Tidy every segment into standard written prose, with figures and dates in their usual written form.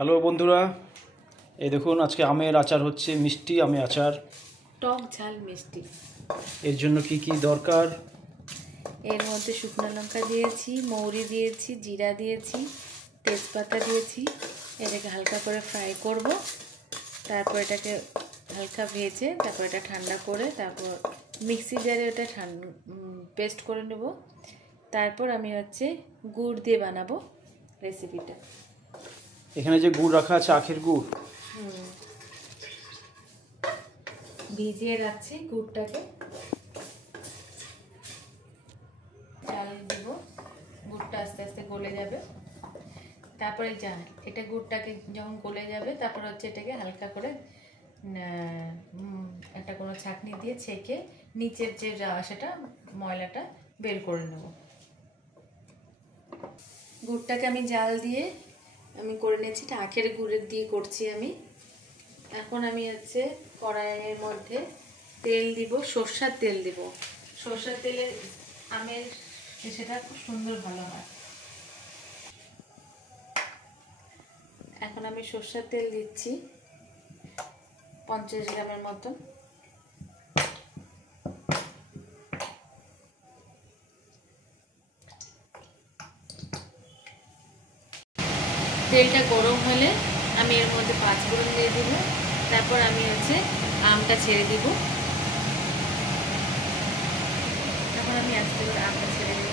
Hello বন্ধুরা, এই দেখুন আজকে আমের আচার হচ্ছে, মিষ্টি আমের আচার। টক ঝাল মিষ্টি। এর জন্য কি কি দরকার? এর মধ্যে শুকনো লঙ্কা দিয়েছি, মৌরি দিয়েছি, জিরা দিয়েছি, তেজপাতা দিয়েছি। এটাকে হালকা করে ফ্রাই করব, তারপর এটাকে হালকা ভেজে তারপর এটা ঠান্ডা করে তারপর মিক্সি জারে ওটা পেস্ট করে নেব। তারপর আমি গুড় দিয়ে বানাবো রেসিপিটা। এখানে যে গুড় রাখা আছে, আখের গুড়, ভিজিয়ে রাখছি গুড়টাকে। চাল দিব, গুড়টা আস্তে আস্তে গলে যাবে। তারপরে এটা গুড়টাকে যখন গলে যাবে তারপর এটাকে হালকা করে একটা কোনো ছাঁকনি দিয়ে ছেঁকে নিচের যে সেটা ময়লাটা বের করে নেব। গুড়টাকে আমি জাল দিয়ে আমি করে নিয়েছি, এটা আখের গুড়ের দিয়ে করছি আমি। এখন আমি কড়াইয়ের মধ্যে তেল দিব, সরষের তেল দিব। সরষের তেলে আমের সেটা খুব সুন্দর ভালো হয়। এখন আমি সরষের তেল দিচ্ছি 50 গ্রামের মতন। তেলটা গরম হলে আমি এর মধ্যে 5 ফোড়ন দিয়ে দিব। তারপর আমি আমটা ছেড়ে দিব। এখন আমি আস্তে করে আমটা ছেড়ে দেব।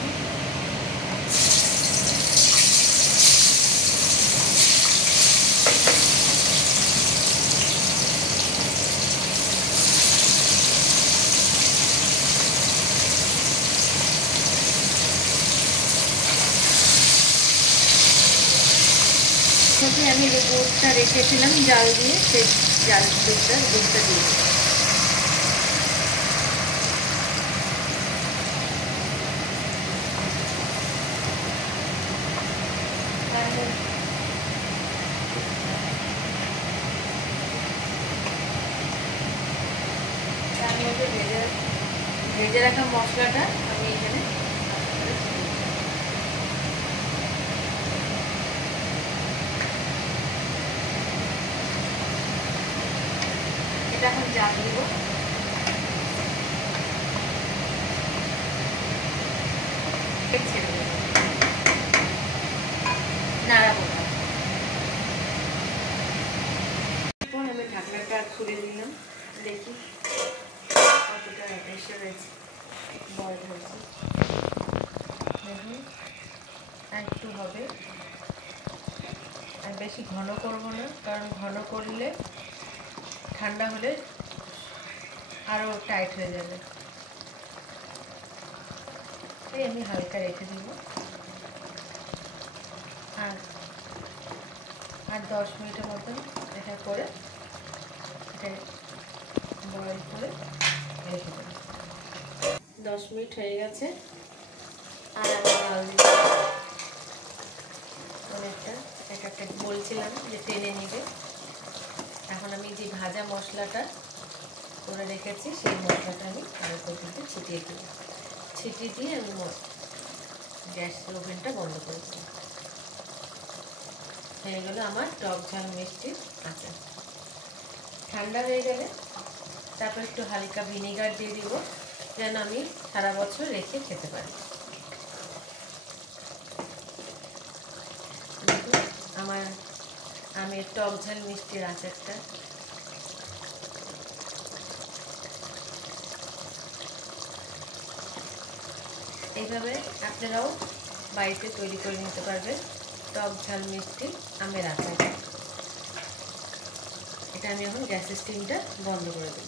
আমি যে গুড়টা রেখেছিলাম জাল দিয়ে, সেই গুড়টা দিয়ে তার মধ্যে ভেজে রাখা মশলাটা আমি এখানে এখন জাল দিব। ছেড়ে দেব, নাড়াবো না। এখন আমি ঢাকনাটা খুলে দিলাম, দেখি কতটা এসে রয়েছে, বয়েল হয়েছে। দেখুন একটু হবে, আর বেশি ঘন করবো না, কারণ ঘন করলে ঠান্ডা হলে আরও টাইট হয়ে যাবে। তাই আমি হালকা রেখে দিব। আর 10 মিনিটের মতন এটা করে এটা বয়েল করে রেখে দেব। 10 মিনিট হয়ে গেছে। আর আমি জল দিচ্ছি অনেকটা, একটা বলছিলাম যে টেনে নিবে। এখন আমি যে ভাজা মশলাটা করে রেখেছি সেই মশলাটা আমি আরও কড়াইতে ছিটিয়ে দিই। ছিটিয়ে দিয়ে আমি গ্যাস ওভেনটা বন্ধ করে দিই। হয়ে গেল আমার টক ঝাল মিষ্টির আচার। ঠান্ডা হয়ে গেলে তারপর একটু হালকা ভিনেগার দিয়ে দিব, যেন আমি সারা বছর রেখে খেতে পারি। দেখুন আমার আমের টক ঝাল মিষ্টির আচারটা। এইভাবে আপনারাও বাড়িতে তৈরি করে নিতে পারবেন টক ঝাল মিষ্টি আমের আচার। এটা আমি এখন গ্যাসের স্টিমটা বন্ধ করে দেব।